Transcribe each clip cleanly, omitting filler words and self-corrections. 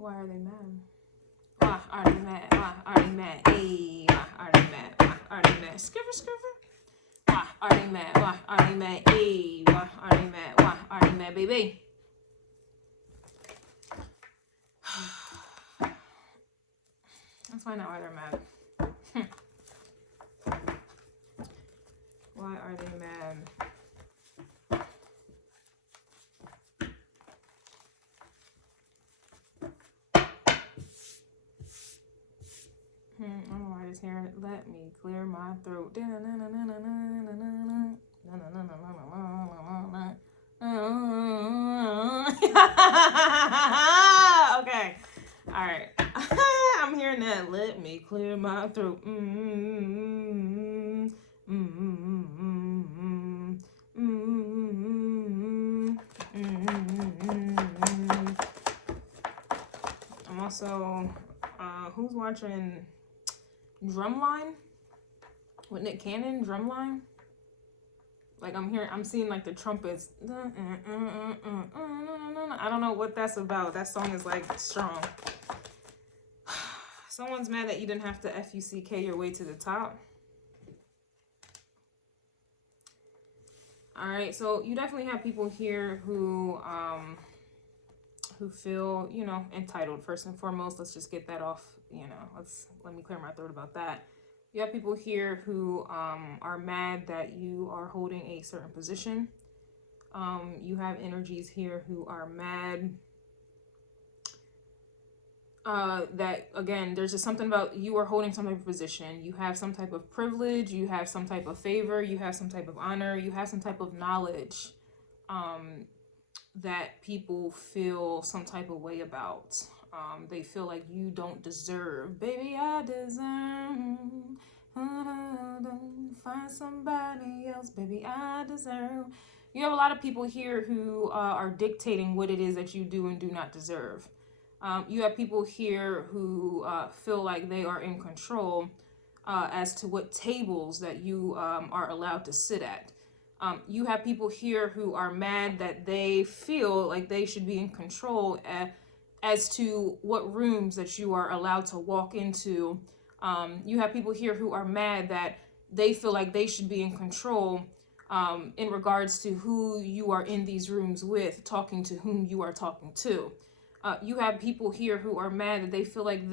Why are they mad? Why are they mad? Why are they mad? Hey, why are they mad? Why are they mad? Skiver, skiver. Why are they mad? Why are they mad? Hey, why are they mad? Why are they mad, baby? Let's find out why they're mad. Why are they mad? I don't know why this here. Let me clear my throat. Okay. All right. I'm hearing that. Let me clear my throat. I'm also, who's watching Drumline with Nick Cannon? Drumline. Like I'm seeing like the trumpets. I don't know what that's about. That song is like strong. Someone's mad that you didn't have to FUCK your way to the top. All right, so you definitely have people here who feel, you know, entitled. First and foremost, let's just get that off. You know, let me clear my throat about that. You have people here who are mad that you are holding a certain position. You have energies here who are mad that, again, there's just something about you are holding some type of position. You have some type of privilege. You have some type of favor. You have some type of honor. You have some type of knowledge that people feel some type of way about. They feel like you don't deserve. Baby, I deserve. Find somebody else. Baby, I deserve. You have a lot of people here who are dictating what it is that you do and do not deserve. You have people here who feel like they are in control as to what tables that you are allowed to sit at. You have people here who are mad that they feel like they should be in control as to what rooms that you are allowed to walk into. You have people here who are mad that they feel like they should be in control in regards to who you are in these rooms with, talking to whom you are talking to. You have people here who are mad that they feel like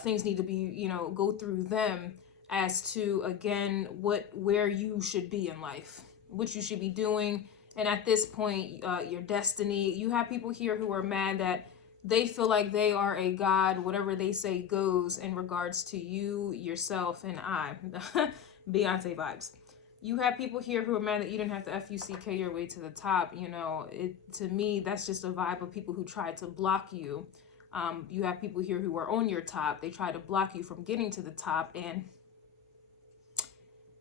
things need to be, you know, go through them as to, again, where you should be in life, what you should be doing. And at this point, your destiny. You have people here who are mad that they feel like they are a god, whatever they say goes in regards to you, yourself, and I. Beyonce vibes. You have people here who are mad that you didn't have to FUCK your way to the top. You know, to me, that's just a vibe of people who tried to block you. You have people here who are on your top. They try to block you from getting to the top. And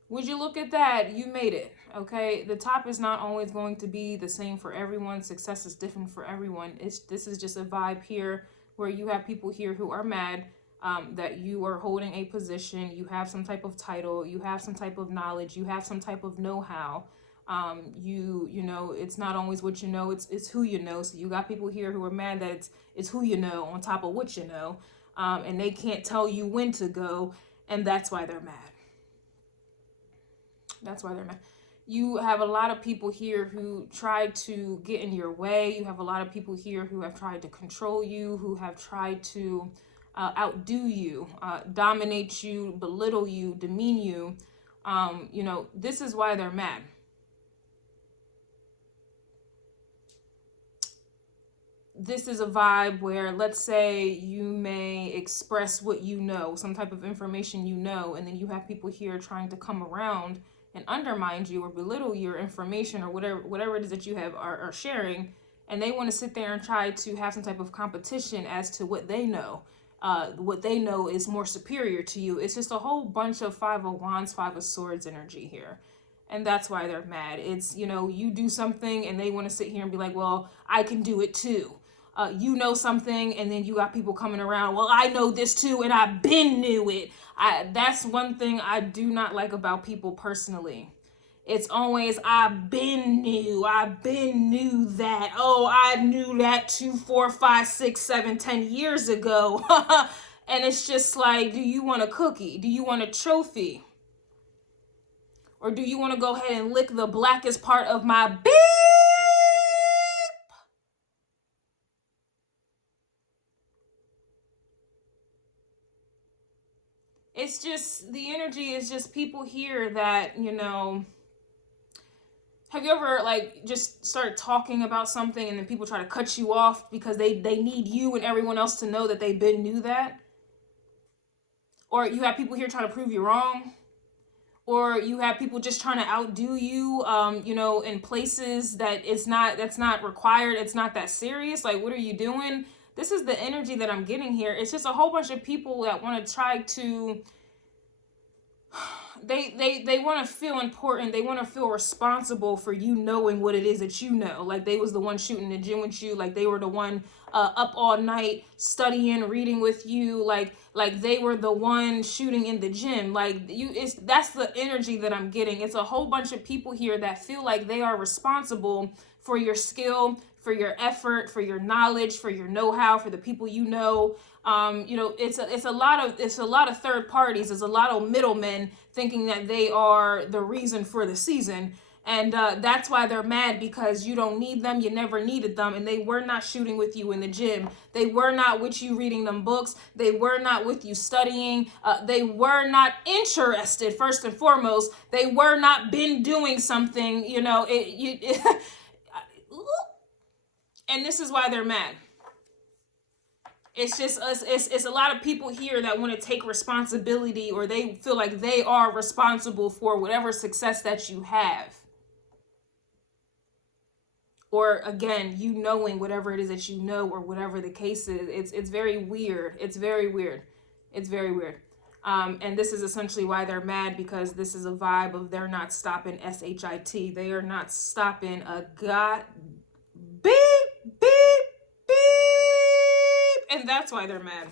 would you look at that? You made it, okay? The top is not always going to be the same for everyone. Success is different for everyone. This is just a vibe here where you have people here who are mad that you are holding a position. You have some type of title. You have some type of knowledge. You have some type of know-how. You know, it's not always what you know. It's who you know. So you got people here who are mad that it's who you know on top of what you know. And they can't tell you when to go. And that's why they're mad. That's why they're mad. You have a lot of people here who try to get in your way. You have a lot of people here who have tried to control you, who have tried to outdo you, dominate you, belittle you, demean you. You know, this is why they're mad. This is a vibe where, let's say you may express what you know, some type of information you know, and then you have people here trying to come around and undermine you or belittle your information or whatever it is that you are sharing, and they want to sit there and try to have some type of competition as to what they know. What they know is more superior to you. It's just a whole bunch of Five of Wands, Five of Swords energy here. And that's why they're mad. It's, you know, you do something and they want to sit here and be like, well, I can do it too. You know something, and then you got people coming around, well, I know this too, and I been knew it. That's one thing I do not like about people personally, It's always, I've been knew that. Oh, I knew that 2, 4, 5, 6, 7, 10 years ago. And it's just like, do you want a cookie? Do you want a trophy? Or do you want to go ahead and lick the blackest part of my beep? It's just, the energy is just people here that, you know, have you ever like just started talking about something and then people try to cut you off because they need you and everyone else to know that they been knew that? Or you have people here trying to prove you wrong? Or you have people just trying to outdo you, you know, in places that that's not required. It's not that serious. Like, what are you doing? This is the energy that I'm getting here. It's just a whole bunch of people that want to try to, they want to feel important. They want to feel responsible for you knowing what it is that you know. Like they was the one shooting the gym with you. Like they were the one up all night studying, reading with you. Like they were the one shooting in the gym. Like that's the energy that I'm getting. It's a whole bunch of people here that feel like they are responsible for your skill, for your effort, for your knowledge, for your know-how, for the people you know. You know, it's a lot of third parties. There's a lot of middlemen thinking that they are the reason for the season. And that's why they're mad, because you don't need them. You never needed them. And they were not shooting with you in the gym. They were not with you reading them books. They were not with you studying. They were not interested, first and foremost. They were not been doing something, you know. And this is why they're mad. It's just it's a lot of people here that want to take responsibility, or they feel like they are responsible for whatever success that you have. Or again, you knowing whatever it is that you know, or whatever the case is. It's very weird. It's very weird. It's very weird. And this is essentially why they're mad, because this is a vibe of they're not stopping SHIT. They are not stopping a beep, beep, beep. And that's why they're mad.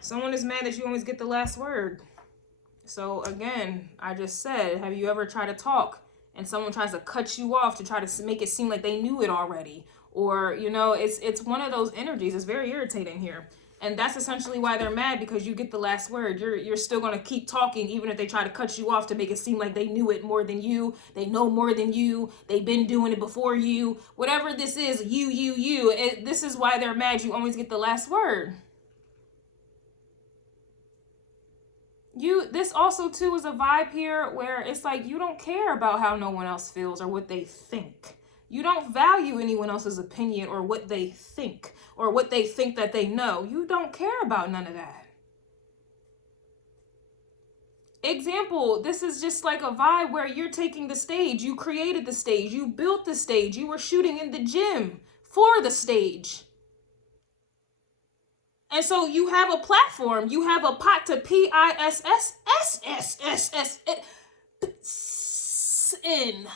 Someone is mad that you always get the last word. So again, I just said, have you ever tried to talk and someone tries to cut you off to try to make it seem like they knew it already? Or, you know, it's one of those energies. It's very irritating here. And that's essentially why they're mad, because you get the last word. You're still going to keep talking, even if they try to cut you off to make it seem like they knew it more than you. They know more than you. They've been doing it before you. Whatever this is, this is why they're mad. You always get the last word. This also too is a vibe here where it's like you don't care about how no one else feels or what they think. You don't value anyone else's opinion or what they think or what they think that they know. You don't care about none of that. Example, this is just like a vibe where you're taking the stage. You created the stage. You built the stage. You were shooting in the gym for the stage. And so you have a platform. You have a pot to PISSSSSS in.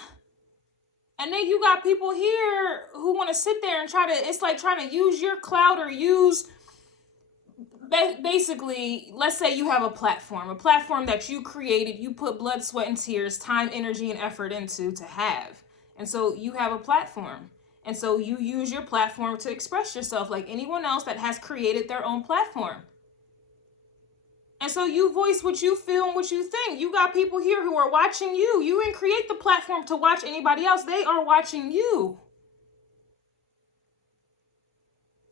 And then you got people here who want to sit there and it's like trying to use your clout or use, basically, let's say you have a platform that you created, you put blood, sweat, and tears, time, energy, and effort into to have. And so you have a platform. And so you use your platform to express yourself like anyone else that has created their own platform. And so you voice what you feel and what you think. You got people here who are watching you. You didn't create the platform to watch anybody else. They are watching you.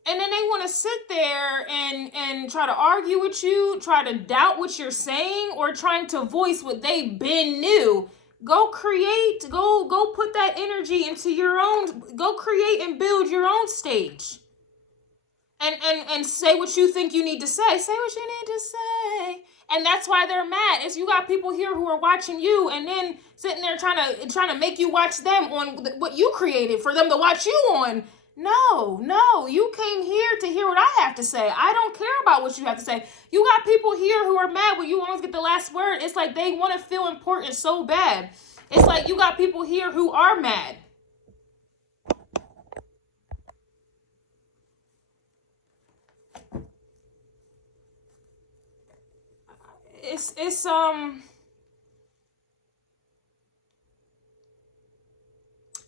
And then they want to sit there and try to argue with you, try to doubt what you're saying, or trying to voice what they've been knew. Go create, go put that energy into your own, go create and build your own stage. And say what you think you need to say. Say what you need to say. And that's why they're mad. Is you got people here who are watching you and then sitting there trying to make you watch them on what you created for them to watch you on. No, you came here to hear what I have to say. I don't care about what you have to say. You got people here who are mad when you always get the last word. It's like they want to feel important so bad. It's like you got people here who are mad. it's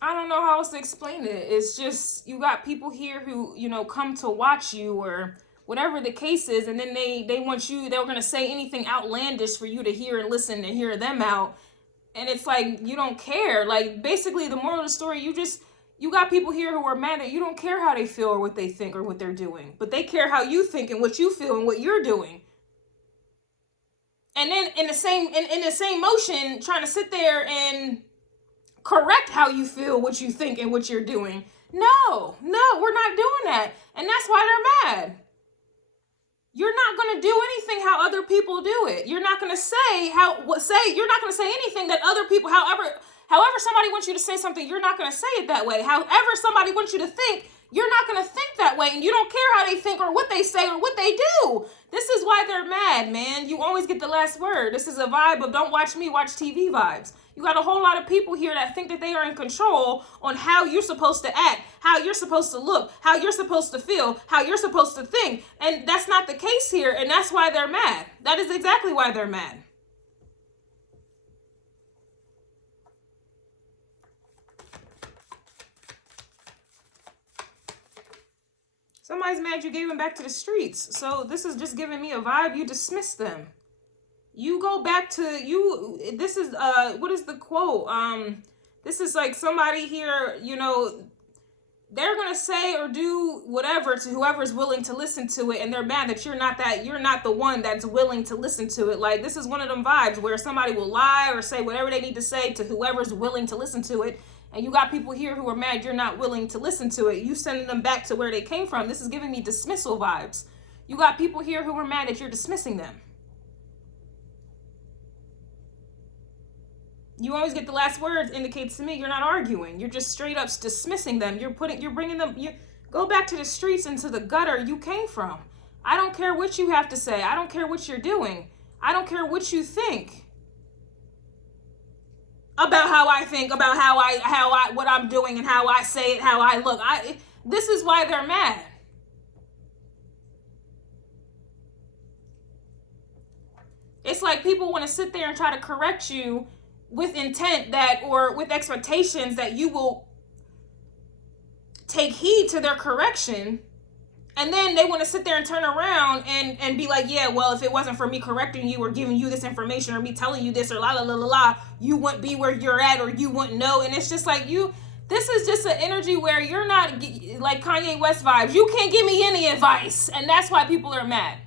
I don't know how else to explain it. It's just, you got people here who, come to watch you or whatever the case is, and then they want you, they're gonna say anything outlandish for you to hear and listen and hear them out. And it's like, you don't care. Like, basically the moral of the story, you got people here who are mad that you don't care how they feel or what they think or what they're doing, but they care how you think and what you feel and what you're doing. And then in the same motion, trying to sit there and correct how you feel, what you think, and what you're doing. No, we're not doing that. And that's why they're mad. You're not going to do anything how other people do it. You're not going to you're not going to say anything that other people, however somebody wants you to say something, you're not going to say it that way. However somebody wants you to think, you're not going to think that way, and you don't care how they think or what they say or what they do. This is why they're mad, man. You always get the last word. This is a vibe of don't watch me, watch TV vibes. You got a whole lot of people here that think that they are in control on how you're supposed to act, how you're supposed to look, how you're supposed to feel, how you're supposed to think. And that's not the case here, and that's why they're mad. That is exactly why they're mad. Somebody's mad you gave them back to the streets. So this is just giving me a vibe. You dismiss them. You go back to you. This is what is the quote? This is like somebody here, they're gonna say or do whatever to whoever's willing to listen to it, and they're mad that you're not the one that's willing to listen to it. Like, this is one of them vibes where somebody will lie or say whatever they need to say to whoever's willing to listen to it. And you got people here who are mad you're not willing to listen to it. You sending them back to where they came from. This is giving me dismissal vibes. You got people here who are mad that you're dismissing them. You always get the last words indicates to me you're not arguing. You're just straight up dismissing them. You're bringing them, you go back to the streets and to the gutter you came from. I don't care what you have to say. I don't care what you're doing. I don't care what you think about how I think, about what I'm doing and how I say it, how I look. This is why they're mad. It's like people want to sit there and try to correct you with intent or with expectations that you will take heed to their correction. And then they want to sit there and turn around and be like, yeah, well, if it wasn't for me correcting you or giving you this information or me telling you this or la la la la la, you wouldn't be where you're at or you wouldn't know. And it's just like, this is just an energy where you're not like Kanye West vibes. You can't give me any advice. And that's why people are mad.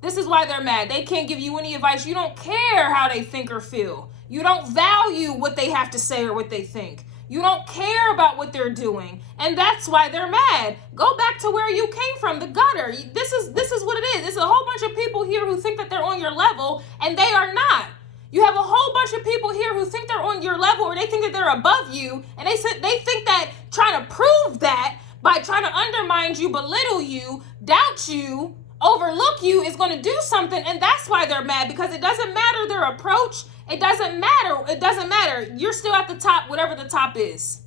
This is why they're mad. They can't give you any advice. You don't care how they think or feel. You don't value what they have to say or what they think. You don't care about what they're doing. And that's why they're mad. Go back to where you came from, the gutter. This is what it is. It's a whole bunch of people here who think that they're on your level, and they are not. You have a whole bunch of people here who think they're on your level, or they think that they're above you, and they think that trying to prove that by trying to undermine you, belittle you, doubt you, overlook you is going to do something. And that's why they're mad, because it doesn't matter their approach. It doesn't matter. You're still at the top, whatever the top is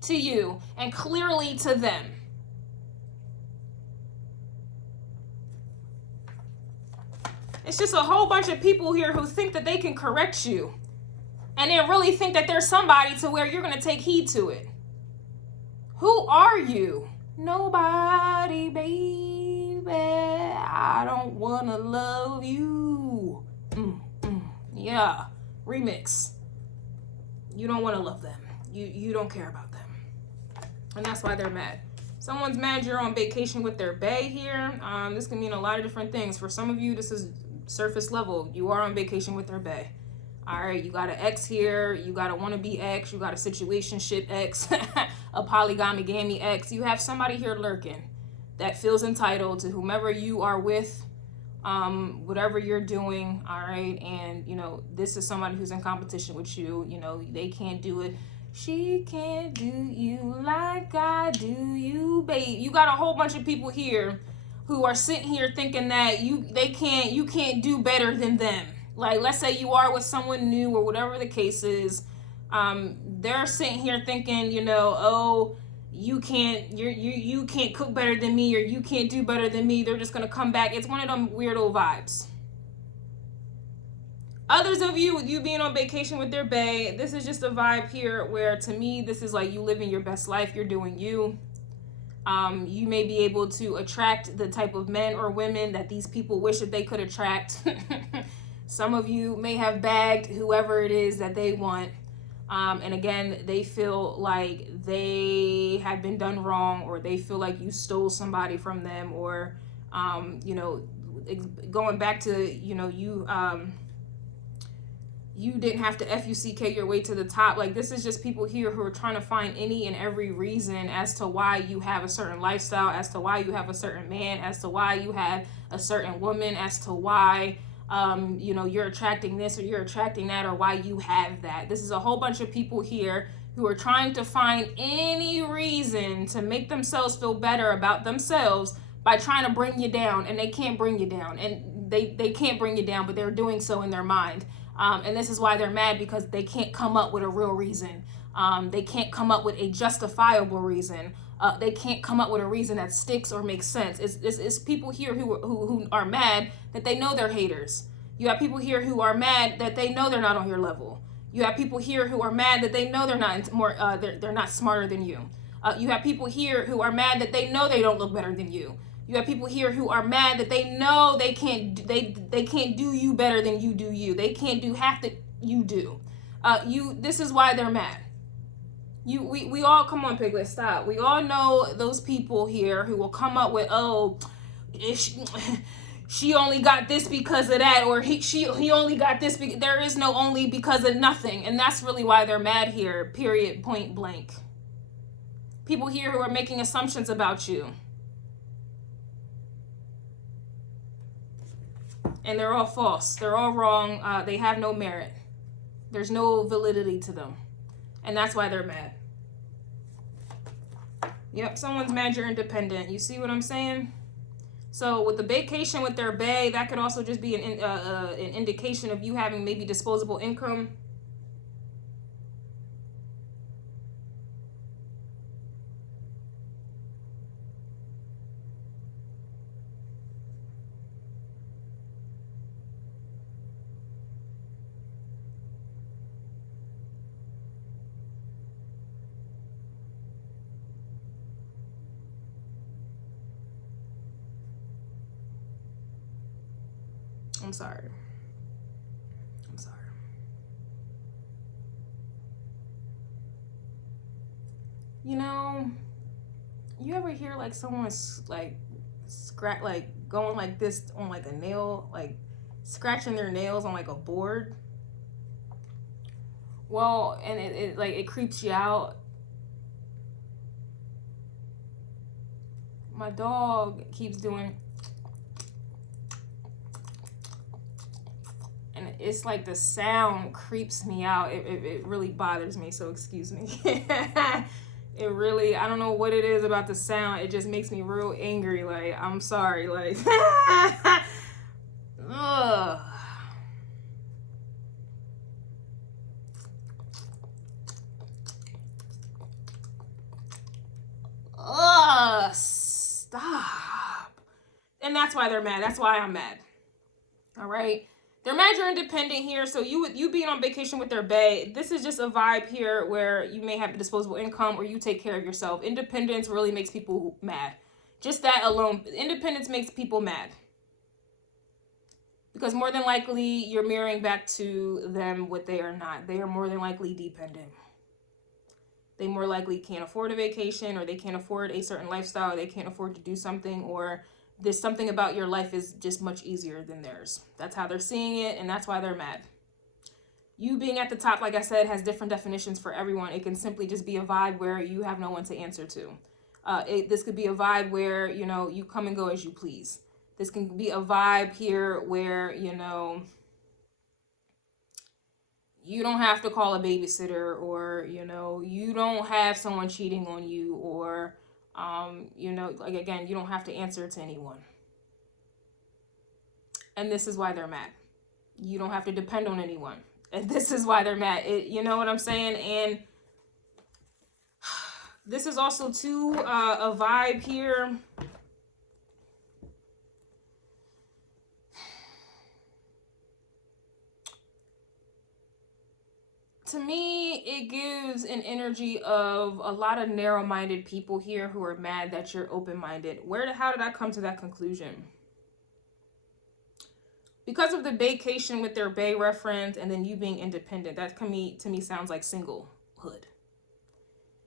to you, and clearly to them. It's just a whole bunch of people here who think that they can correct you, and they really think that there's somebody to where you're going to take heed to it. Who are you? Nobody, baby. I don't want to love you. Yeah, remix. You don't want to love them. You don't care about them. And that's why they're mad. Someone's mad you're on vacation with their bae here. This can mean a lot of different things. For some of you, this is surface level. You are on vacation with their bae. All right, you got an ex here. You got a wannabe ex. You got a situationship ex. A polygamy ex. You have somebody here lurking that feels entitled to whomever you are with. Whatever you're doing, all right, and this is somebody who's in competition with you. They can't do it. She can't do you like I do you, babe. You got a whole bunch of people here who are sitting here thinking that you can't do better than them. Like, let's say you are with someone new or whatever the case is. They're sitting here thinking, oh, you can't cook better than me, or you can't do better than me. They're just gonna come back. It's one of them weirdo vibes. Others of you, with you being on vacation with their bae, this is just a vibe here where, to me, this is like you living your best life. You're doing you. You may be able to attract the type of men or women that these people wish that they could attract. Some of you may have bagged whoever it is that they want. And again, they feel like they have been done wrong, or they feel like you stole somebody from them, or, you know, going back to, you know, you didn't have to FUCK your way to the top. Like, this is just people here who are trying to find any and every reason as to why you have a certain lifestyle, as to why you have a certain man, as to why you have a certain woman, as to why, you know, you're attracting this or you're attracting that, or why you have that. This is a whole bunch of people here who are trying to find any reason to make themselves feel better about themselves by trying to bring you down, and they can't bring you down, and they can't bring you down, but they're doing so in their mind. And this is why they're mad, because they can't come up with a real reason. They can't come up with a justifiable reason. They can't come up with a reason that sticks or makes sense. It's people here who are mad that they know they're haters. You have people here who are mad that they know they're not on your level. You have people here who are mad that they know they're not more. They're not smarter than you. You have people here who are mad that they know they don't look better than you. You have people here who are mad that they know they can't do you better than you do you. They can't do half that you do. This is why they're mad. We all, come on, Piglet, stop. We all know those people here who will come up with, oh, she only got this because of that, or he only got this because there is no only because of nothing. And that's really why they're mad here, period, point blank. People here who are making assumptions about you. And they're all false. They're all wrong. They have no merit. There's no validity to them. And that's why they're mad. Yep, someone's mad you're independent. You see what I'm saying? So with the vacation with their bae, that could also just be an indication of you having maybe disposable income. I'm sorry. You know, you ever hear like someone's like going like this on like a nail, like scratching their nails on like a board? Well, and it creeps you out. My dog keeps doing, and it's like the sound creeps me out. It really bothers me, so excuse me. It really, I don't know what it is about the sound. It just makes me real angry. Like, I'm sorry. Like, ugh. Ugh, stop. And that's why they're mad. That's why I'm mad. All right. They're mad you're independent here. So you being on vacation with their bae, this is just a vibe here where you may have disposable income or you take care of yourself. Independence really makes people mad. Just that alone, independence makes people mad. Because more than likely, you're mirroring back to them what they are not. They are more than likely dependent. They more likely can't afford a vacation, or they can't afford a certain lifestyle, or they can't afford to do something, or there's something about your life is just much easier than theirs. That's how they're seeing it, and that's why they're mad. You being at the top, like I said, has different definitions for everyone. It can simply just be a vibe where you have no one to answer to. This could be a vibe where, you know, you come and go as you please. This can be a vibe here where, you know, you don't have to call a babysitter, or, you know, you don't have someone cheating on you, or, you know, like, again, you don't have to answer to anyone. And this is why they're mad. You don't have to depend on anyone. And this is why they're mad. You know what I'm saying? And this is also, too, a vibe here. To me, it gives an energy of a lot of narrow-minded people here who are mad that you're open-minded. How did I come to that conclusion? Because of the vacation with their bay reference and then you being independent, that to me sounds like singlehood.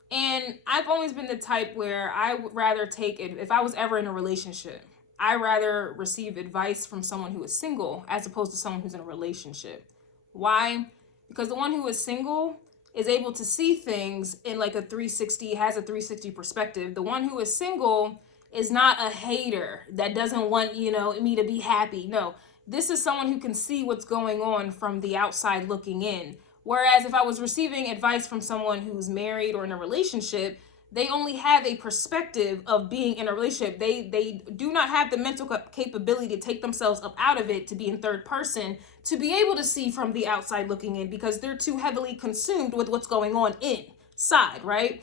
And I've always been the type where I would rather take it, if I was ever in a relationship, I'd rather receive advice from someone who is single as opposed to someone who's in a relationship. Why? Because the one who is single is able to see things in like a 360, has a 360 perspective. The one who is single is not a hater that doesn't want, me to be happy. No, this is someone who can see what's going on from the outside looking in. Whereas if I was receiving advice from someone who's married or in a relationship, they only have a perspective of being in a relationship. They do not have the mental capability to take themselves up out of it, to be in third person, to be able to see from the outside looking in, because they're too heavily consumed with what's going on inside, right?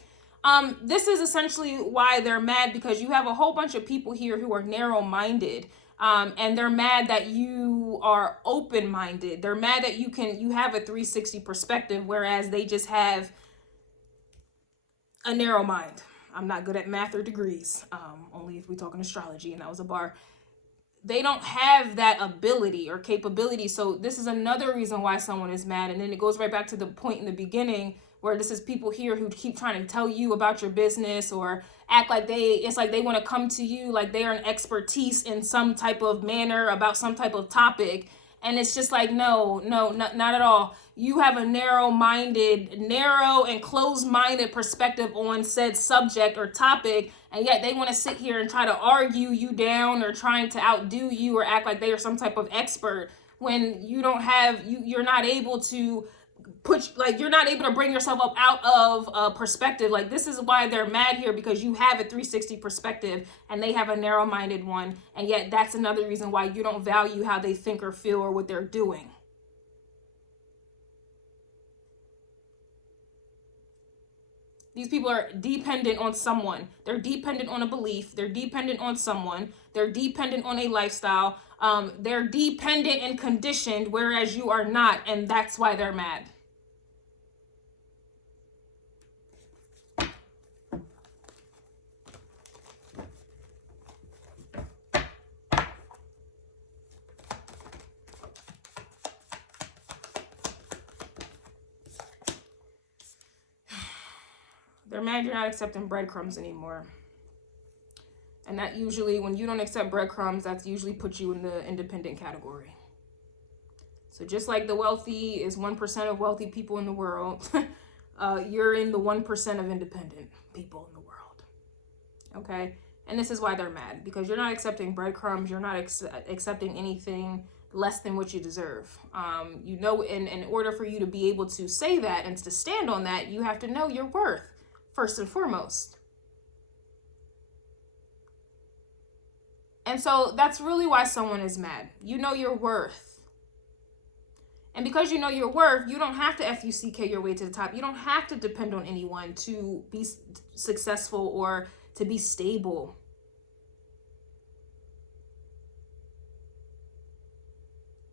This is essentially why they're mad, because you have a whole bunch of people here who are narrow-minded. And they're mad that you are open-minded. They're mad that you have a 360 perspective, whereas they just have a narrow mind. I'm not good at math or degrees, only if we talk in astrology, and that was a bar. They don't have that ability or capability. So this is another reason why someone is mad. And then it goes right back to the point in the beginning where this is people here who keep trying to tell you about your business or act like it's like they want to come to you like they are an expertise in some type of manner about some type of topic. And it's just like, no, not at all. You have a narrow and closed-minded perspective on said subject or topic, and yet they want to sit here and try to argue you down or trying to outdo you or act like they are some type of expert when you don't have, you're not able to you're not able to bring yourself up out of perspective. Like, this is why they're mad here, because you have a 360 perspective and they have a narrow-minded one. And yet that's another reason why you don't value how they think or feel or what they're doing. These people are dependent on someone. They're dependent on a belief. They're dependent on someone. They're dependent on a lifestyle. They're dependent and conditioned, whereas you are not. And that's why they're mad. They're mad you're not accepting breadcrumbs anymore. And that usually, when you don't accept breadcrumbs, that's usually puts you in the independent category. So just like the wealthy is 1% of wealthy people in the world, you're in the 1% of independent people in the world. Okay? And this is why they're mad, because you're not accepting breadcrumbs. You're not accepting anything less than what you deserve. In order for you to be able to say that and to stand on that, you have to know your worth, first and foremost. And so that's really why someone is mad. You know your worth. And because you know your worth, you don't have to FUCK your way to the top. You don't have to depend on anyone to be successful or to be stable.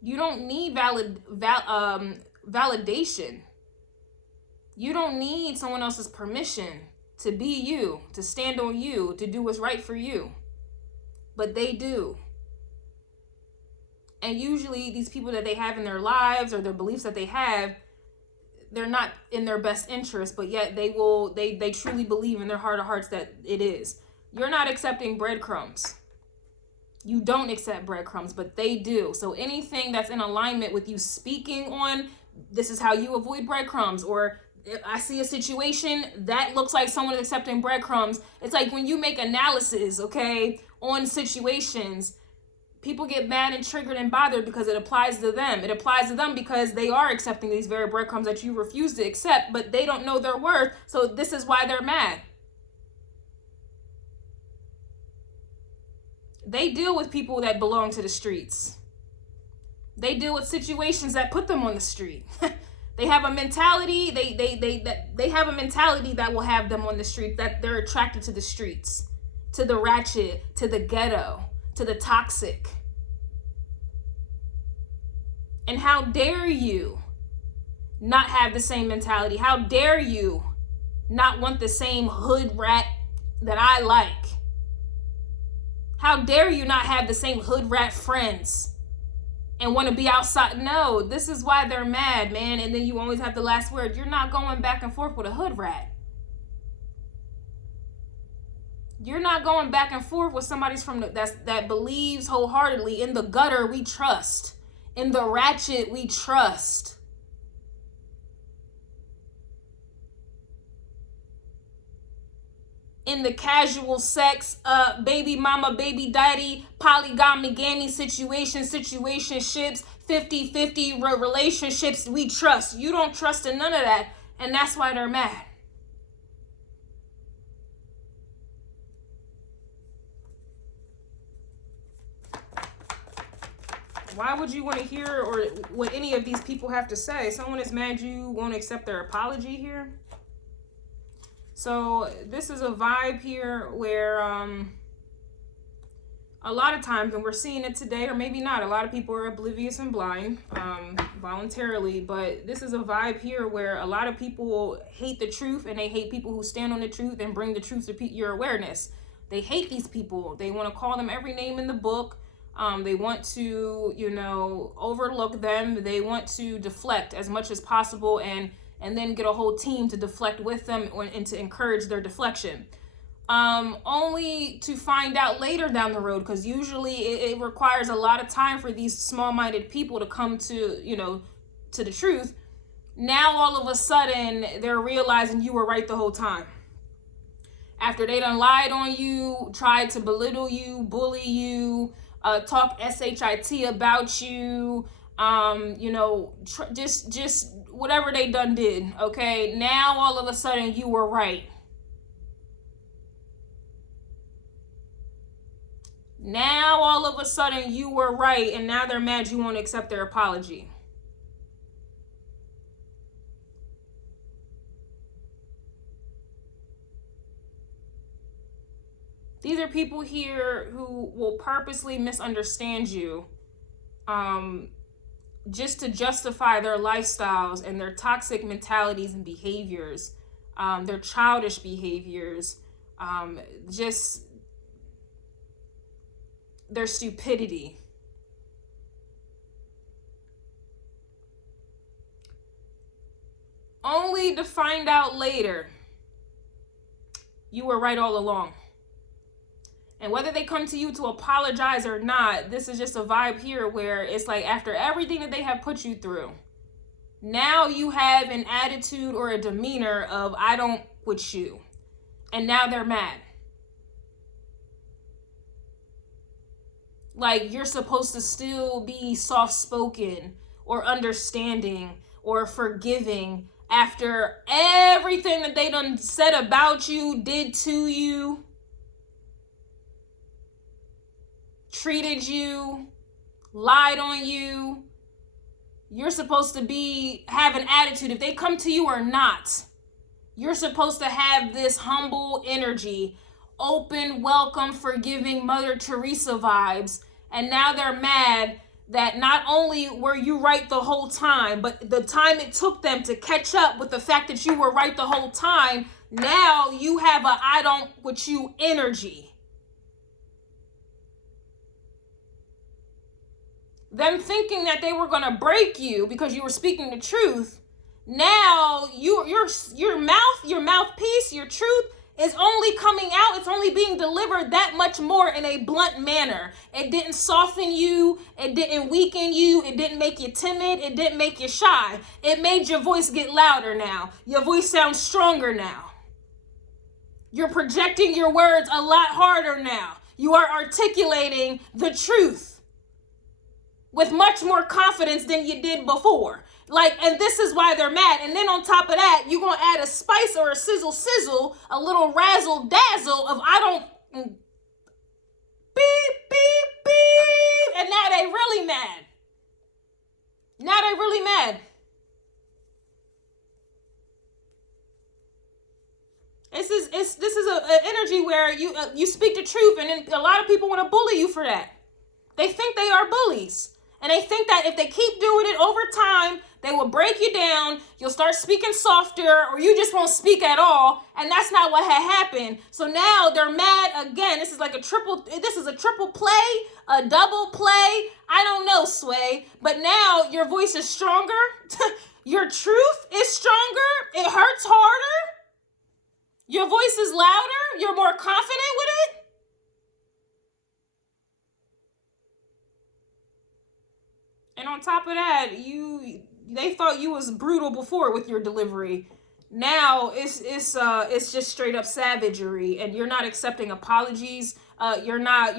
You don't need validation. You don't need someone else's permission to be you, to stand on you, to do what's right for you. But they do. And usually these people that they have in their lives or their beliefs that they have, they're not in their best interest, but yet they truly believe in their heart of hearts that it is. You're not accepting breadcrumbs. You don't accept breadcrumbs, but they do. So anything that's in alignment with you speaking on, this is how you avoid breadcrumbs, or if I see a situation that looks like someone is accepting breadcrumbs. It's like when you make analysis, okay, on situations, people get mad and triggered and bothered because it applies to them. It applies to them because they are accepting these very breadcrumbs that you refuse to accept, but they don't know their worth. So this is why they're mad. They deal with people that belong to the streets. They deal with situations that put them on the street. They have a mentality, they have a mentality that will have them on the street, that they're attracted to the streets, to the ratchet, to the ghetto, to the toxic. And how dare you not have the same mentality? How dare you not want the same hood rat that I like? How dare you not have the same hood rat friends and want to be outside? No, this is why they're mad, man. And then you always have the last word. You're not going back and forth with a hood rat. You're not going back and forth with somebody that believes wholeheartedly in the gutter we trust, in the ratchet we trust. In the casual sex, baby mama, baby daddy, polygamy situationships, 50-50 relationships we trust. You don't trust in none of that, and that's why they're mad. Why would you want to hear or what any of these people have to say? Someone is mad you won't accept their apology here. So this is a vibe here where a lot of times, and we're seeing it today, or maybe not, a lot of people are oblivious and blind voluntarily, but this is a vibe here where a lot of people hate the truth, and they hate people who stand on the truth and bring the truth to your awareness. They hate these people. They want to call them every name in the book. They want to, overlook them. They want to deflect as much as possible and then get a whole team to deflect with them and to encourage their deflection. Only to find out later down the road, because usually it requires a lot of time for these small-minded people to come to, to the truth. Now, all of a sudden, they're realizing you were right the whole time. After they done lied on you, tried to belittle you, bully you, talk shit about you, just whatever they done did, okay? Now, all of a sudden, you were right. Now, all of a sudden, you were right, and now they're mad you won't accept their apology. These are people here who will purposely misunderstand you just to justify their lifestyles and their toxic mentalities and behaviors, their childish behaviors, just their stupidity. Only to find out later you were right all along. And whether they come to you to apologize or not, this is just a vibe here where it's like after everything that they have put you through, now you have an attitude or a demeanor of I don't with you. And now they're mad. Like you're supposed to still be soft-spoken or understanding or forgiving after everything that they done said about you, did to you, treated you, lied on you. You're supposed to have an attitude. If they come to you or not, you're supposed to have this humble energy, open, welcome, forgiving Mother Teresa vibes. And now they're mad that not only were you right the whole time, but the time it took them to catch up with the fact that you were right the whole time, now you have a I don't with you energy. Them thinking that they were going to break you because you were speaking the truth. Now your mouthpiece, your truth is only coming out. It's only being delivered that much more in a blunt manner. It didn't soften you. It didn't weaken you. It didn't make you timid. It didn't make you shy. It made your voice get louder now. Your voice sounds stronger now. You're projecting your words a lot harder now. You are articulating the truth with much more confidence than you did before. And this is why they're mad. And then on top of that, you're going to add a spice or a sizzle, a little razzle dazzle of I don't beep, beep, beep. And now they really mad. Now they really mad. This is an energy where you speak the truth, and then a lot of people want to bully you for that. They think they are bullies. And they think that if they keep doing it over time, They will break you down. You'll start speaking softer, or you just won't speak at all. And that's not what had happened. So now they're mad again. This is a triple play, a double play. I don't know, Sway. But now your voice is stronger. Your truth is stronger. It hurts harder. Your voice is louder. You're more confident with it. And on top of that, they thought you was brutal before with your delivery. Now it's just straight up savagery, and you're not accepting apologies. You're not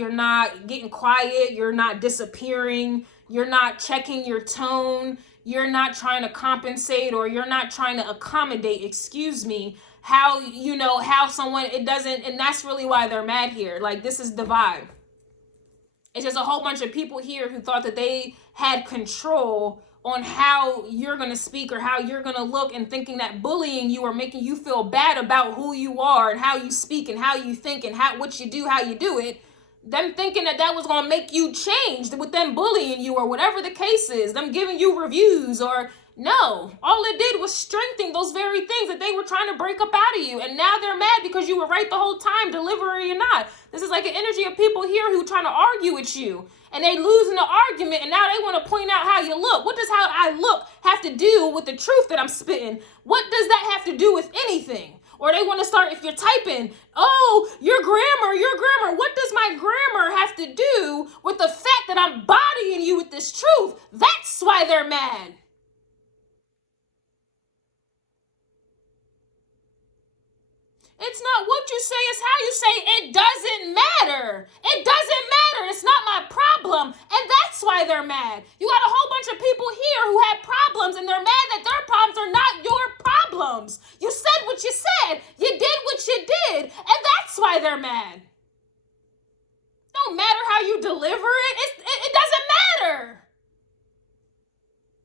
getting quiet. You're not disappearing. You're not checking your tone. You're not trying to compensate, or you're not trying to accommodate, how someone, it doesn't, and that's really why they're mad here. Like, this is the vibe. It's just a whole bunch of people here who thought that they had control on how you're going to speak or how you're going to look, and thinking that bullying you or making you feel bad about who you are and how you speak and how you think and what you do, how you do it. Them thinking that was going to make you change with them bullying you, or whatever the case is, them giving you reviews, or no, all it did was strengthen those very things that they were trying to break up out of you. And now they're mad because you were right the whole time, delivery or not. This is like an energy of people here who trying to argue with you, and they losing the argument, and now they want to point out how you look. What does how I look have to do with the truth that I'm spitting? What does that have to do with anything? Or they want to start, if you're typing, oh, your grammar. What does my grammar have to do with the fact that I'm bodying you with this truth? That's why they're mad. It's not what you say, it's how you say. It doesn't matter. It doesn't matter. It's not my problem. And that's why they're mad. You got a whole bunch of people here who have problems, and they're mad that their problems are not your problems. You said what you said. You did what you did. And that's why they're mad. Don't matter how you deliver it. It doesn't matter.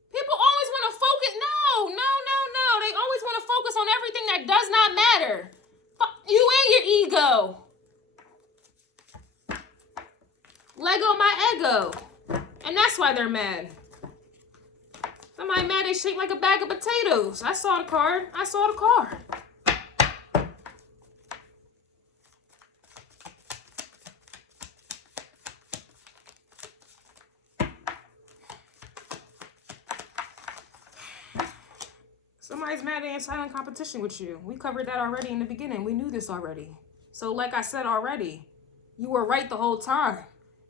People always want to focus. No. They always want to focus on everything that does not matter. You and your ego. Lego my ego. And that's why they're mad. Somebody mad they shaped like a bag of potatoes. I saw the card. Somebody's mad they in silent competition with you. We covered that already in the beginning. We knew this already. So like I said already, you were right the whole time.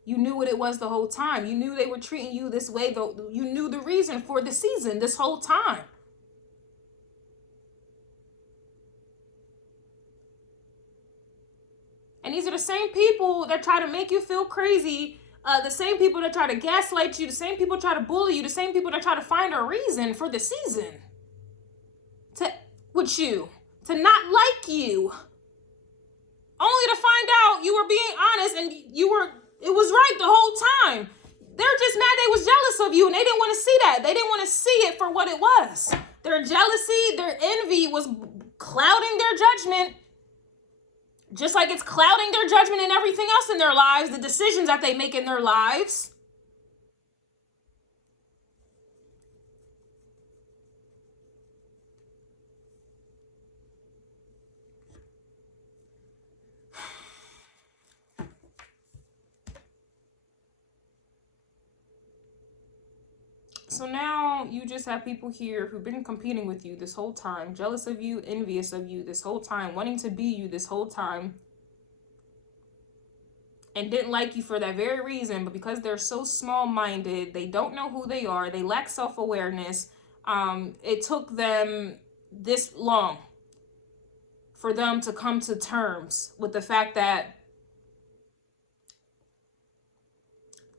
You knew what it was the whole time. You knew they were treating you this way, though. You knew the reason for the season this whole time. And these are the same people that try to make you feel crazy. The same people that try to gaslight you. The same people try to bully you. The same people that try to find a reason for the season. To not like you. Only to find out you were being honest and it was right the whole time. They're just mad they was jealous of you, and they didn't want to see that. They didn't want to see it for what it was. Their jealousy, their envy was clouding their judgment. Just like it's clouding their judgment in everything else in their lives, the decisions that they make in their lives. So now you just have people here who've been competing with you this whole time, jealous of you, envious of you this whole time, wanting to be you this whole time, and didn't like you for that very reason. But because they're so small-minded, they don't know who they are, they lack self-awareness. It took them this long for them to come to terms with the fact that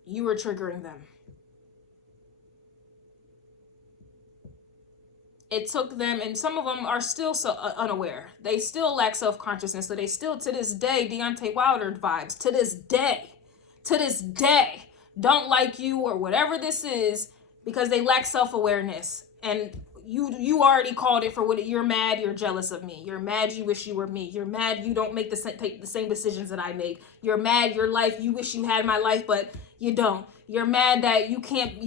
you were triggering them. It took them, and some of them are still so unaware. They still lack self-consciousness. So they still, to this day, Deontay Wilder vibes. To this day, don't like you or whatever this is, because they lack self-awareness. And you already called it for what you're mad, you're jealous of me. You're mad you wish you were me. You're mad you don't take the same decisions that I make. You're mad your life, you wish you had my life, but you don't. You're mad that you can't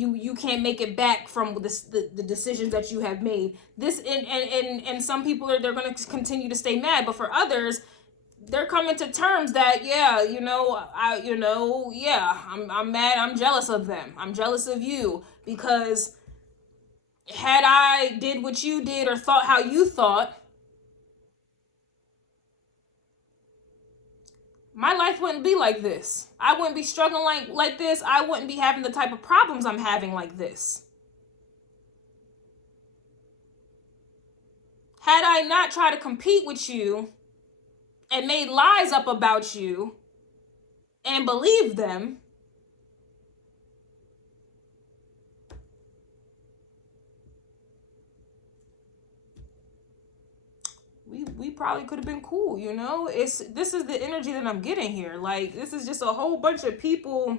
make it back from the decisions that you have made. This and some people they're going to continue to stay mad, but for others they're coming to terms that I'm mad, I'm jealous of them, I'm jealous of you, because had I did what you did or thought how you thought, my life wouldn't be like this. I wouldn't be struggling like this. I wouldn't be having the type of problems I'm having like this. Had I not tried to compete with you and made lies up about you and believed them, we probably could have been cool, This is the energy that I'm getting here. Like, this is just a whole bunch of people.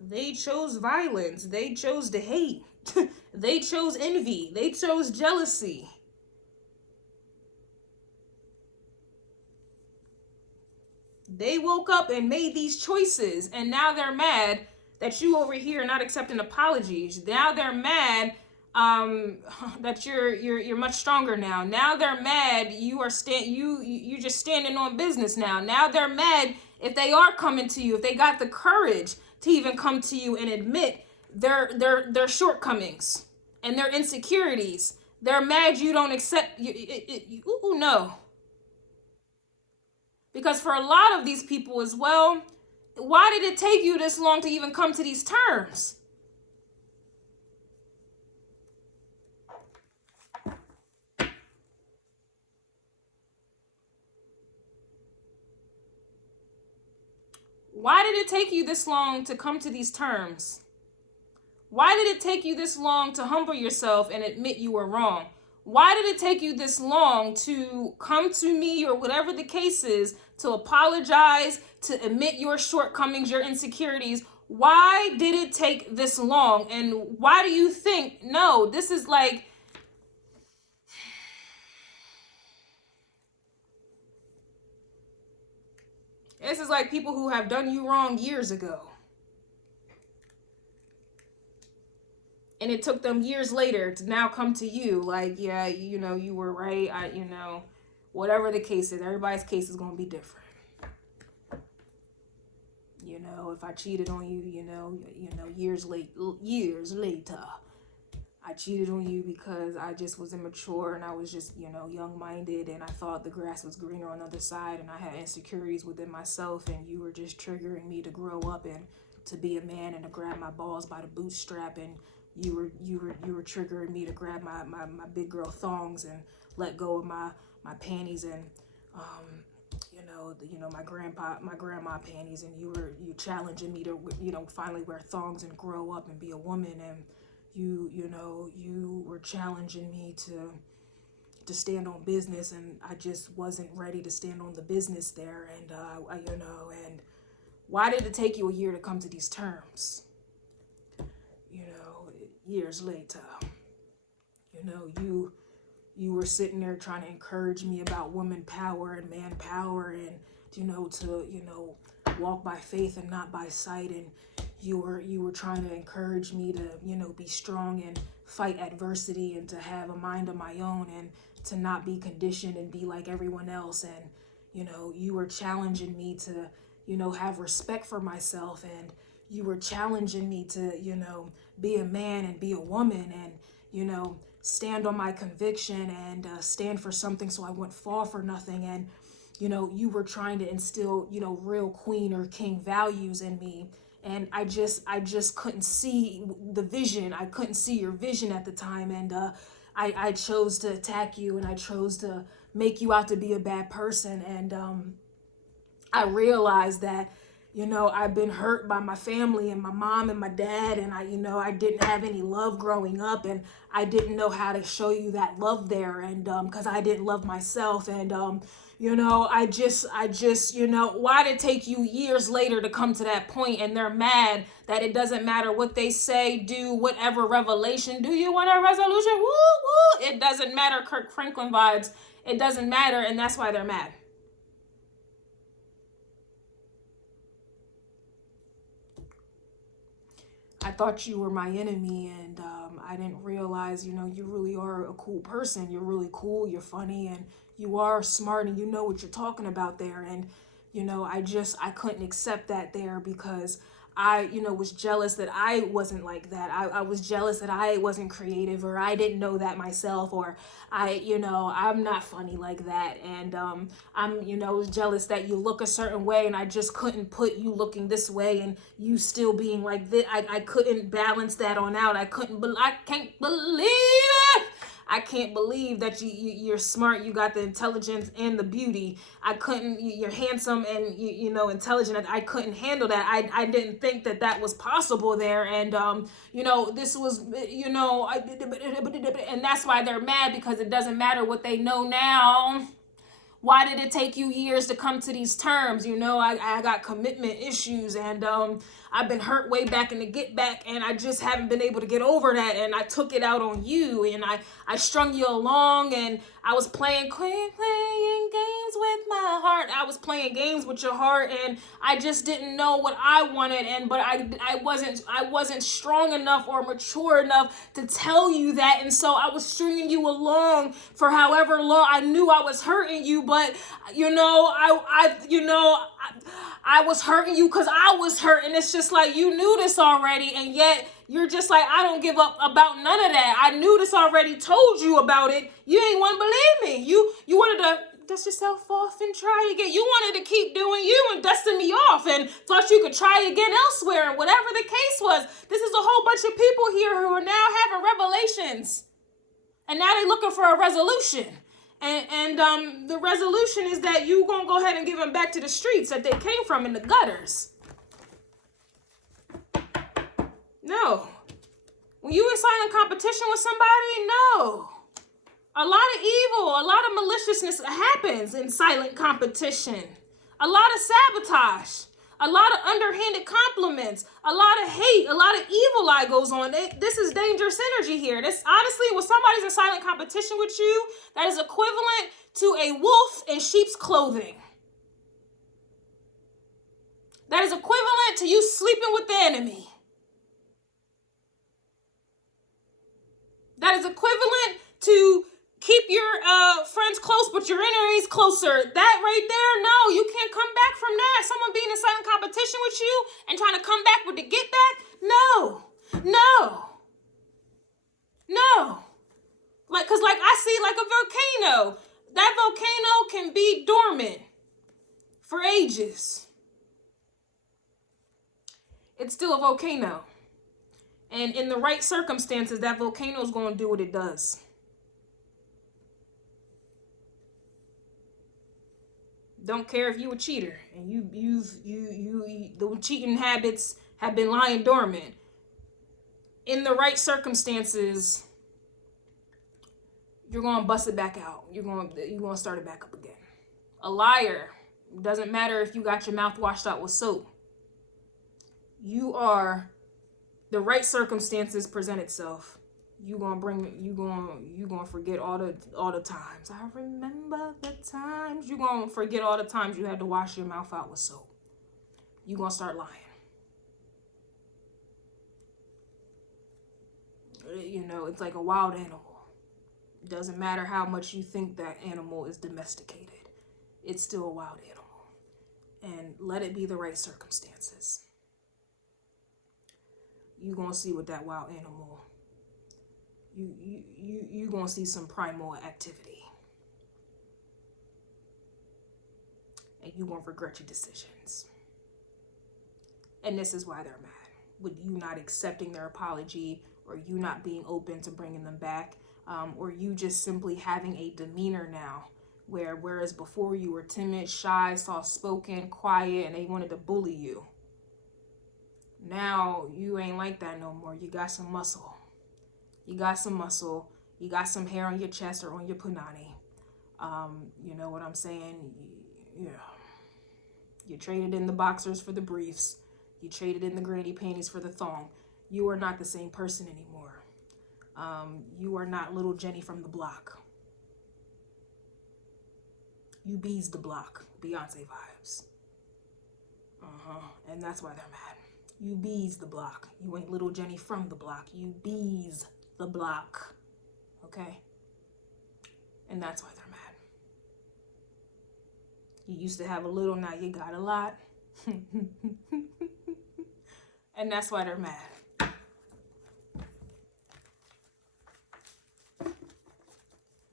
They chose violence. They chose to hate. They chose envy. They chose jealousy. They woke up and made these choices, and now they're mad that you over here are not accepting apologies. Now they're mad that you're much stronger now. Now they're mad you just standing on business now. Now they're mad if they are coming to you, if they got the courage to even come to you and admit their shortcomings and their insecurities. They're mad you don't accept no. Because for a lot of these people as well, why did it take you this long to even come to these terms? Why did it take you this long to come to these terms? Why did it take you this long to humble yourself and admit you were wrong? Why did it take you this long to come to me, or whatever the case is, to apologize, to admit your shortcomings, your insecurities? Why did it take this long? And why do you think, no, this is like, people who have done you wrong years ago. And it took them years later to now come to you like, yeah, you were right. Whatever the case is, everybody's case is going to be different. If I cheated on you, years later, I cheated on you because I just was immature and I was just, young-minded, and I thought the grass was greener on the other side, and I had insecurities within myself, and you were just triggering me to grow up and to be a man and to grab my balls by the bootstrap, and you were triggering me to grab my big girl thongs and let go of my panties and my grandma panties, and you challenging me to finally wear thongs and grow up and be a woman, and you were challenging me to stand on business, and I just wasn't ready to stand on the business there, and and why did it take you a year to come to these terms? Years later, you were sitting there trying to encourage me about woman power and man power, and to walk by faith and not by sight, and you were trying to encourage me to be strong and fight adversity and to have a mind of my own and to not be conditioned and be like everyone else, and you were challenging me to have respect for myself, and you were challenging me to be a man and be a woman, and stand on my conviction and stand for something so I wouldn't fall for nothing, and you were trying to instill real queen or king values in me, and I just couldn't see the vision. I couldn't see your vision at the time, and I chose to attack you, and I chose to make you out to be a bad person, and I realized that I've been hurt by my family and my mom and my dad, and I didn't have any love growing up, and I didn't know how to show you that love there, and because I didn't love myself, and I just, why did it take you years later to come to that point? And they're mad that it doesn't matter what they say, do, whatever revelation. Do you want a resolution? Woo, woo. It doesn't matter. Kirk Franklin vibes. It doesn't matter. And that's why they're mad. I thought you were my enemy, and I didn't realize, you really are a cool person. You're really cool, you're funny, and you are smart, and you know what you're talking about there. And, I couldn't accept that there because I, was jealous that I wasn't like that. I was jealous that I wasn't creative, or I didn't know that myself, or I'm not funny like that. And was jealous that you look a certain way, and I just couldn't put you looking this way and you still being like this. I couldn't balance that on out. I can't believe it. I can't believe that you're smart. You got the intelligence and the beauty. I couldn't. You're handsome and intelligent. I couldn't handle that. I didn't think that was possible there. And this was and that's why they're mad, because it doesn't matter what they know now. Why did it take you years to come to these terms? I got commitment issues, and I've been hurt way back in the get back, and I just haven't been able to get over that. And I took it out on you, and I strung you along, and I was playing games with my heart. I was playing games with your heart, and I just didn't know what I wanted. But I wasn't strong enough or mature enough to tell you that. And so I was stringing you along for however long. I knew I was hurting you, but I was hurting you because I was hurting. It's just like you knew this already, and yet you're just like, I don't give up about none of that. I knew this already, told you about it. You ain't want to believe me. You wanted to dust yourself off and try again. You wanted to keep doing you and dusting me off, and thought you could try again elsewhere, and whatever the case was. This is a whole bunch of people here who are now having revelations, and now they're looking for a resolution. And the resolution is that you gonna go ahead and give them back to the streets that they came from, in the gutters. No. When you in silent competition with somebody, no. A lot of evil, a lot of maliciousness happens in silent competition. A lot of sabotage. A lot of underhanded compliments, a lot of hate, a lot of evil eye goes on. This is dangerous energy here. This, honestly, when somebody's in silent competition with you, that is equivalent to a wolf in sheep's clothing. That is equivalent to you sleeping with the enemy. That is equivalent to keep your friends close, but your enemies closer. That right there, no, you can't come back from that. Someone being in silent competition with you and trying to come back with the get back, no. Cause I see like a volcano. That volcano can be dormant for ages. It's still a volcano. And in the right circumstances, that volcano is going to do what it does. Don't care if you a cheater and the cheating habits have been lying dormant. In the right circumstances, you're gonna bust it back out. You're gonna start it back up again. A liar, doesn't matter if you got your mouth washed out with soap. The right circumstances present itself. You gonna forget all the times. I remember the times. You gonna forget all the times you had to wash your mouth out with soap. You gonna start lying. It's like a wild animal. It doesn't matter how much you think that animal is domesticated. It's still a wild animal. And let it be the right circumstances. You gonna see what that wild animal. You gonna see some primal activity, and you gonna regret your decisions. And this is why they're mad with you not accepting their apology, or you not being open to bringing them back, or you just simply having a demeanor now whereas before you were timid, shy, soft-spoken, quiet, and they wanted to bully you. Now you ain't like that no more. You got some muscle. You got some hair on your chest or on your punani. You know what I'm saying? Yeah. You traded in the boxers for the briefs. You traded in the granny panties for the thong. You are not the same person anymore. You are not little Jenny from the block. You bees the block. Beyonce vibes. And that's why they're mad. You bees the block. You ain't little Jenny from the block. You bees the block. Okay? And that's why they're mad. You used to have a little, now you got a lot. And that's why they're mad.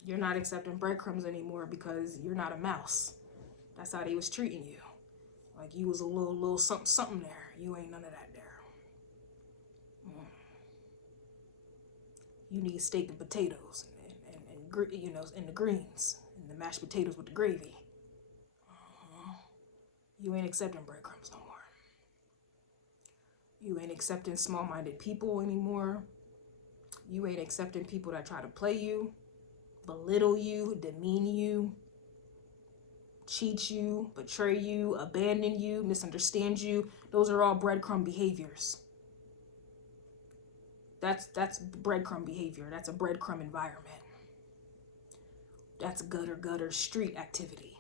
You're not accepting breadcrumbs anymore because you're not a mouse. That's how they was treating you. Like you was a little something there. You ain't none of that there. You need steak and potatoes and you know, and the greens and the mashed potatoes with the gravy. You ain't accepting breadcrumbs no more. You ain't accepting small-minded people anymore. You ain't accepting people that try to play you, belittle you, demean you, cheat you, betray you, abandon you, misunderstand you. Those are all breadcrumb behaviors. That's breadcrumb behavior. That's a breadcrumb environment. That's gutter street activity.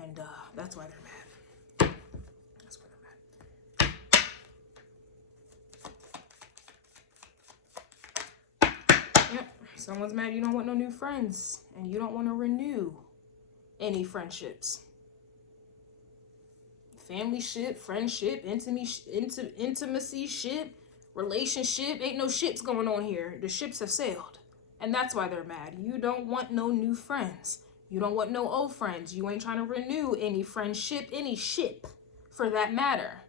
And that's why they're mad. That's why they're mad. Yep. Someone's mad you don't want no new friends. And you don't want to renew any friendships. Family ship, friendship, intimacy ship, relationship. Ain't no ships going on here. The ships have sailed. And that's why they're mad. You don't want no new friends. You don't want no old friends. You ain't trying to renew any friendship, any ship for that matter.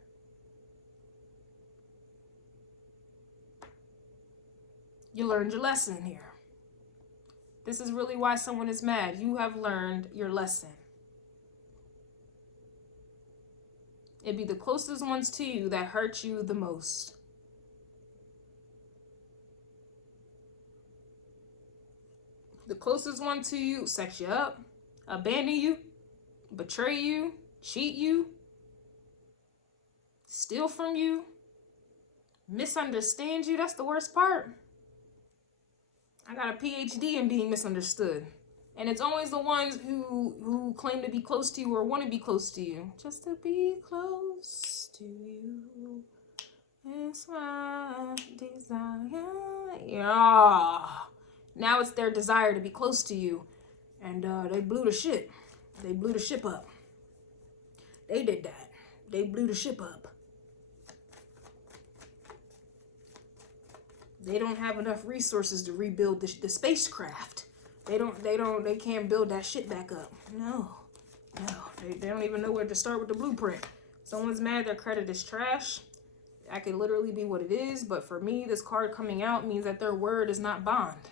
You learned your lesson here. This is really why someone is mad. You have learned your lesson. It'd be the closest ones to you that hurt you the most. The closest one to you sex you up, abandon you, betray you, cheat you, steal from you, misunderstand you. That's the worst part. I got a PhD in being misunderstood. And it's always the ones who claim to be close to you or want to be close to you. Just to be close to you is my desire. Yeah. Now it's their desire to be close to you. And they blew the ship. They blew the ship up. They did that. They blew the ship up. They don't have enough resources to rebuild the spacecraft. They can't build that shit back up. No. They don't even know where to start with the blueprint. Someone's mad their credit is trash. That could literally be what it is. But for me, this card coming out means that their word is not bond.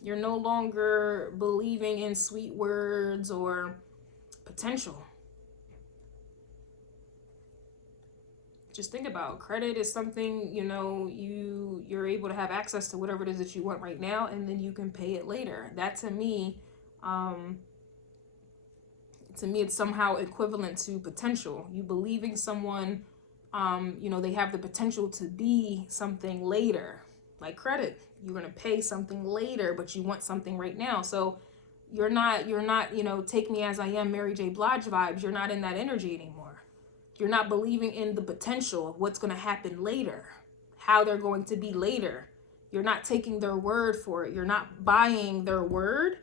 You're no longer believing in sweet words or potential. Just think about credit is something, you know, you're able to have access to whatever it is that you want right now, and then you can pay it later. That to me, it's somehow equivalent to potential. You believing someone, you know, they have the potential to be something later, like credit. You're going to pay something later, but you want something right now. So you're not, you know, take me as I am, Mary J. Blige vibes. You're not in that energy anymore. You're not believing in the potential of what's going to happen later, how they're going to be later. You're not taking their word for it. You're not buying their word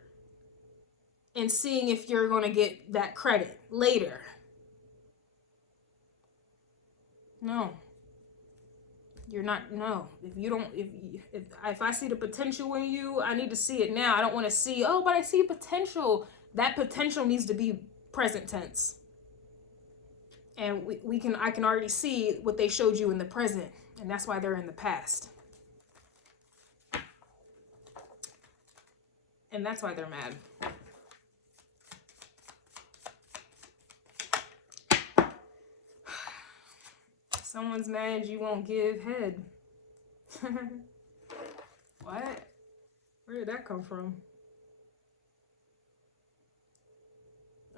and seeing if you're going to get that credit later. No. You're not, no. If I see the potential in you, I need to see it now. I don't want to see, oh, but I see potential. That potential needs to be present tense. And I can already see what they showed you in the present, and that's why they're in the past. And that's why they're mad. Someone's mad you won't give head. What? Where did that come from?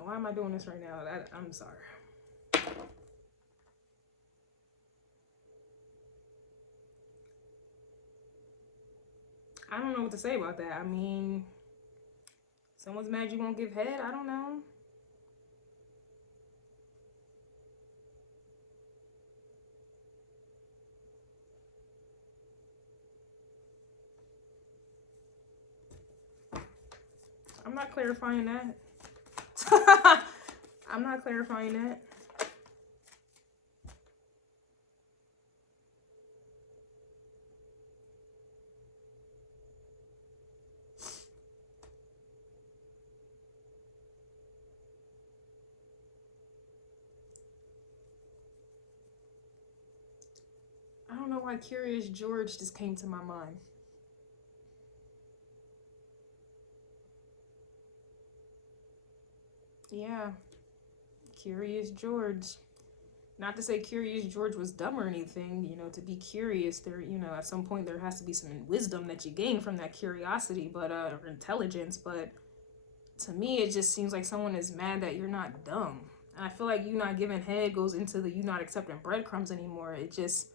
Why am I doing this right now? I'm sorry. I don't know what to say about that. I mean, someone's mad you won't give head. I don't know. I'm not clarifying that. I'm not clarifying that. I don't know why Curious George just came to my mind. Yeah. Curious George. Not to say Curious George was dumb or anything, you know, to be curious, there, you know, at some point there has to be some wisdom that you gain from that curiosity, but, or intelligence, but to me, it just seems like someone is mad that you're not dumb. And I feel like you not giving head goes into the you not accepting breadcrumbs anymore. It just,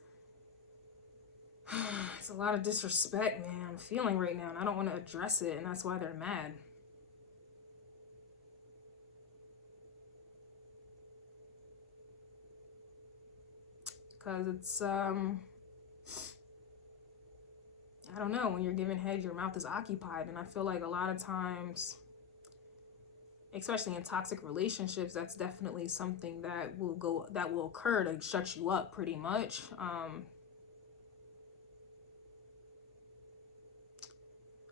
it's a lot of disrespect, man, I'm feeling right now, and I don't want to address it, and that's why they're mad. Because it's, I don't know, when you're giving head, your mouth is occupied. And I feel like a lot of times, especially in toxic relationships, that's definitely something that will occur to shut you up pretty much.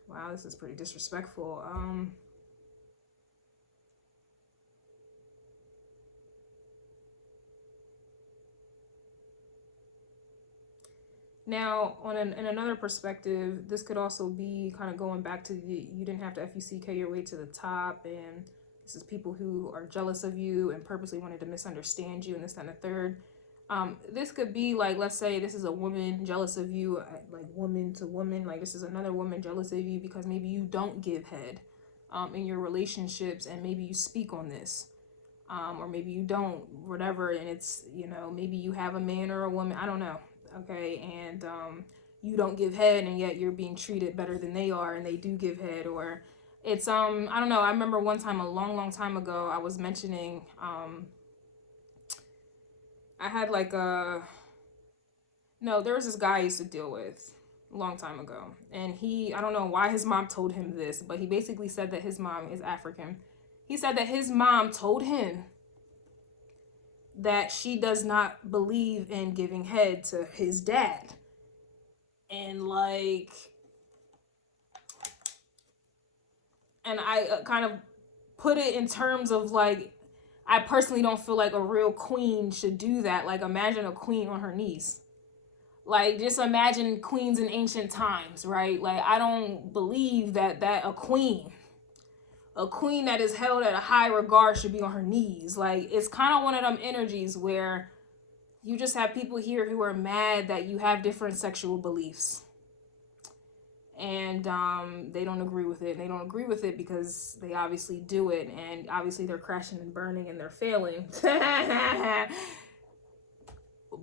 Wow, this is pretty disrespectful. Now, in another perspective, this could also be kind of going back to you didn't have to FUCK your way to the top, and this is people who are jealous of you and purposely wanted to misunderstand you and this, that, and the third. This could be like, let's say this is a woman jealous of you, like woman to woman, like this is another woman jealous of you because maybe you don't give head in your relationships, and maybe you speak on this. Or maybe you don't, whatever, and it's, you know, maybe you have a man or a woman, I don't know. Okay, and you don't give head, and yet you're being treated better than they are, and they do give head. Or it's I don't know, I remember one time a long time ago, I was mentioning I had like there was this guy I used to deal with a long time ago, and I don't know why his mom told him this, but he basically said that his mom is African. He said that his mom told him that she does not believe in giving head to his dad. And like, and I kind of put it in terms of like, I personally don't feel like a real queen should do that. Like, imagine a queen on her knees. Like, just imagine queens in ancient times, right? Like, I don't believe that a queen that is held at a high regard should be on her knees. Like, it's kind of one of them energies where you just have people here who are mad that you have different sexual beliefs. And they don't agree with it. They don't agree with it because they obviously do it. And obviously they're crashing and burning and they're failing.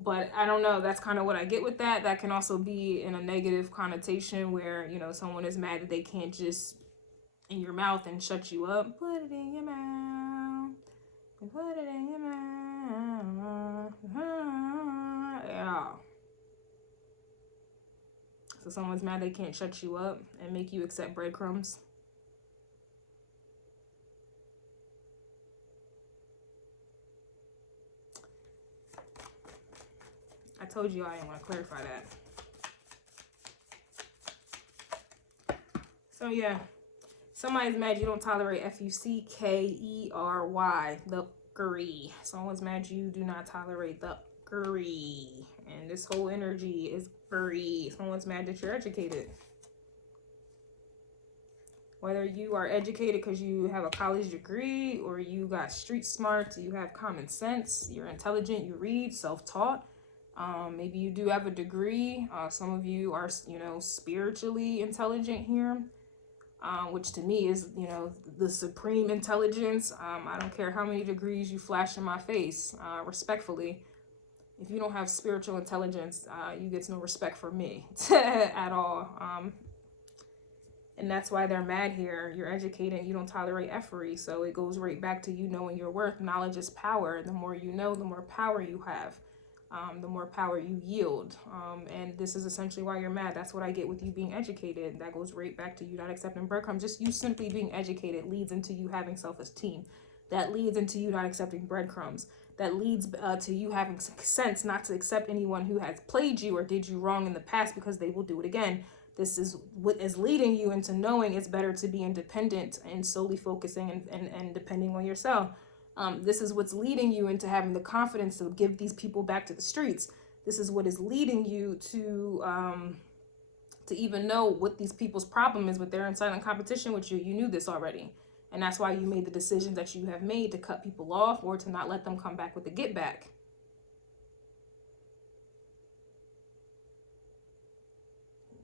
But I don't know. That's kind of what I get with that. That can also be in a negative connotation where, you know, someone is mad that they can't just in your mouth and shut you up. Put it in your mouth. Put it in your mouth. Yeah. So someone's mad they can't shut you up and make you accept breadcrumbs. I told you I didn't want to clarify that. So yeah, somebody's mad you don't tolerate FUCKERY, the curry. Someone's mad you do not tolerate the curry. And this whole energy is curry. Someone's mad that you're educated. Whether you are educated because you have a college degree, or you got street smarts, you have common sense, you're intelligent, you read, self-taught. Maybe you do have a degree. Some of you are, you know, spiritually intelligent here. which to me is, you know, the supreme intelligence. I don't care how many degrees you flash in my face, respectfully. If you don't have spiritual intelligence, you get no respect from me at all. And that's why they're mad here. You're educated, you don't tolerate effery. So it goes right back to you knowing your worth. Knowledge is power. The more you know, the more power you have. The more power you yield. And this is essentially why you're mad. That's what I get with you being educated. That goes right back to you not accepting breadcrumbs. Just you simply being educated leads into you having self-esteem. That leads into you not accepting breadcrumbs. That leads to you having sense not to accept anyone who has played you or did you wrong in the past, because they will do it again. This is what is leading you into knowing it's better to be independent and solely focusing and depending on yourself. This is what's leading you into having the confidence to give these people back to the streets. This is what is leading you to even know what these people's problem is, but they're in silent competition with you. You knew this already. And that's why you made the decisions that you have made to cut people off or to not let them come back with the get back.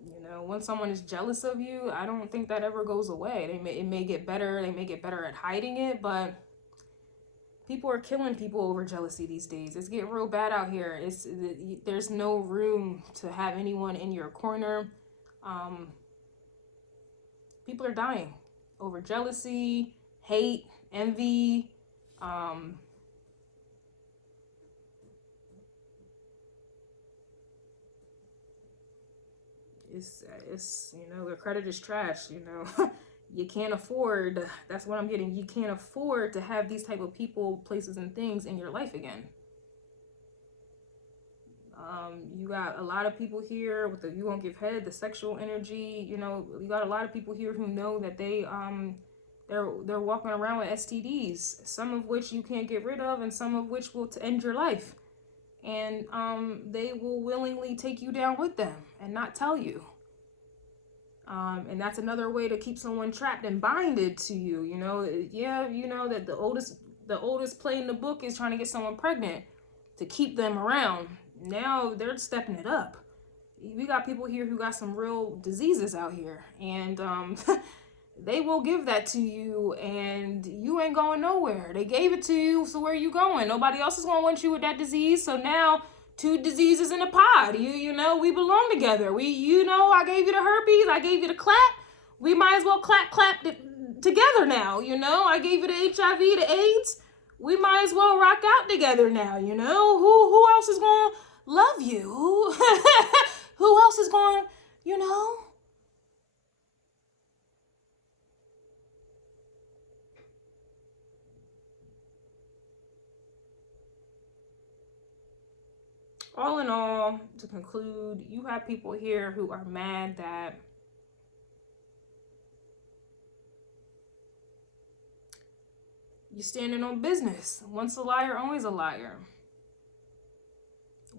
You know, when someone is jealous of you, I don't think that ever goes away. It may get better. They may get better at hiding it, but people are killing people over jealousy these days. It's getting real bad out here. There's no room to have anyone in your corner. People are dying over jealousy, hate, envy. It's you know, the credit is trash, you know. You can't afford, that's what I'm getting. You can't afford to have these type of people, places, and things in your life again. You got a lot of people here with the you won't give head, the sexual energy. You know, you got a lot of people here who know that they're walking around with STDs, some of which you can't get rid of, and some of which will end your life. And they will willingly take you down with them and not tell you. And that's another way to keep someone trapped and binded to you. You know, yeah, you know that the oldest play in the book is trying to get someone pregnant to keep them around. Now they're stepping it up. We got people here who got some real diseases out here, and they will give that to you, and you ain't going nowhere. They gave it to you, so where are you going? Nobody else is going to want you with that disease. So now, two diseases in a pod. You know, we belong together. I gave you the herpes. I gave you the clap. We might as well clap together now. You know, I gave you the HIV, the AIDS. We might as well rock out together now. You know, who else is going to love you? Who else is going, you know? All in all, to conclude, you have people here who are mad that you're standing on business. Once a liar, always a liar.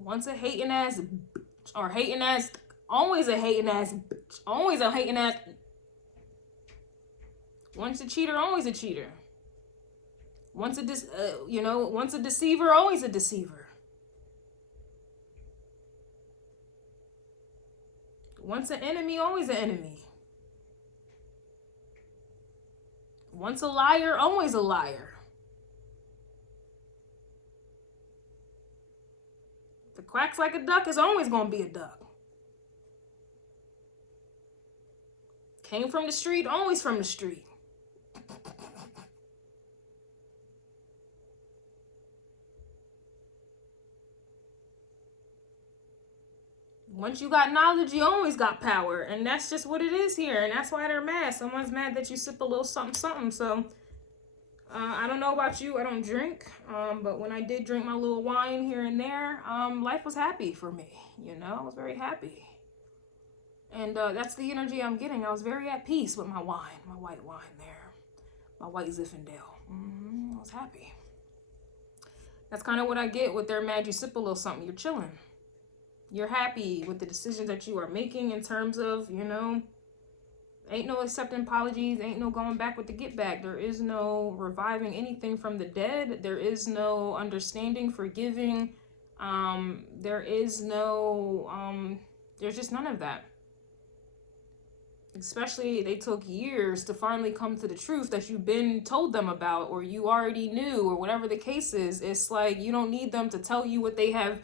Once a hating ass bitch, or hating ass, always a hating ass bitch. Always a hating ass. Once a cheater, always a cheater. Once a deceiver, always a deceiver. Once an enemy, always an enemy. Once a liar, always a liar. If it quacks like a duck, it's always going to be a duck. Came from the street, always from the street. Once you got knowledge, you always got power. And that's just what it is here. And that's why they're mad. Someone's mad that you sip a little something. So, I don't know about you. I don't drink. But when I did drink my little wine here and there, life was happy for me. You know, I was very happy. And that's the energy I'm getting. I was very at peace with my wine, my white wine there. My white Zinfandel. I was happy. That's kind of what I get with their mad you sip a little something. You're chilling. You're happy with the decisions that you are making in terms of, you know, ain't no accepting apologies, ain't no going back with the get back. There is no reviving anything from the dead. There is no understanding, forgiving. There is no, there's just none of that. Especially they took years to finally come to the truth that you've been told them about, or you already knew, or whatever the case is. It's like you don't need them to tell you what they have,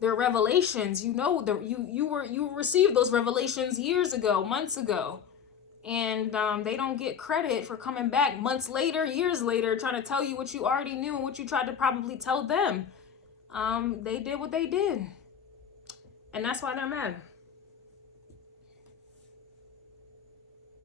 their revelations. You know, you received those revelations years ago, months ago, and they don't get credit for coming back months later, years later, trying to tell you what you already knew and what you tried to probably tell them. They did what they did, and that's why they're mad.